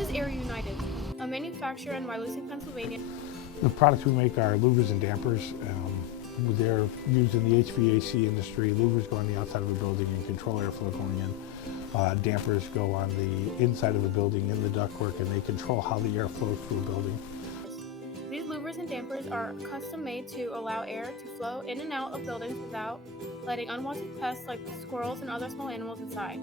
This is Area United, a manufacturer in Wyalusing, Pennsylvania. The products we make are louvers and dampers. They're used in the HVAC industry. Louvers go on the outside of a building and control airflow going in. Dampers go on the inside of the building in the ductwork, and they control how the air flows through a building. These louvers and dampers are custom made to allow air to flow in and out of buildings without letting unwanted pests like squirrels and other small animals inside.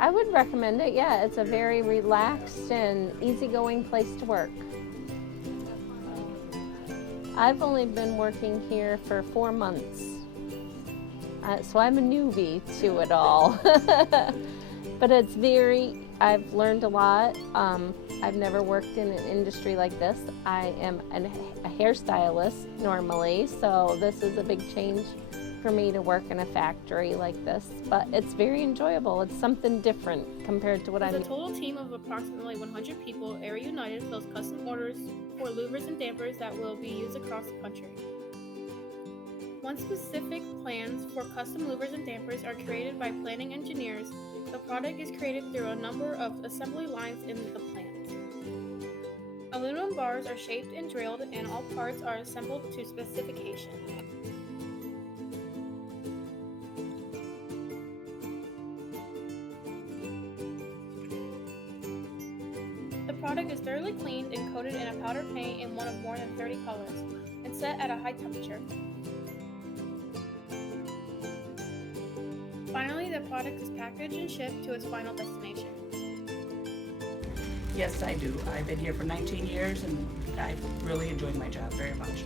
I would recommend it, yeah. It's a very relaxed and easygoing place to work. I've only been working here for 4 months, so I'm a newbie to it all. But I've learned a lot. I've never worked in an industry like this. I am a hairstylist normally, so this is a big change for me to work in a factory like this, but it's very enjoyable. It's something different compared to what I'm. With a total team of approximately 100 people, Area United fills custom orders for louvers and dampers that will be used across the country. Once specific plans for custom louvers and dampers are created by planning engineers, the product is created through a number of assembly lines in the plant. Aluminum bars are shaped and drilled, and all parts are assembled to specification. The product is thoroughly cleaned and coated in a powder paint in one of more than 30 colors and set at a high temperature. Finally, the product is packaged and shipped to its final destination. Yes, I do. I've been here for 19 years and I've really enjoyed my job very much.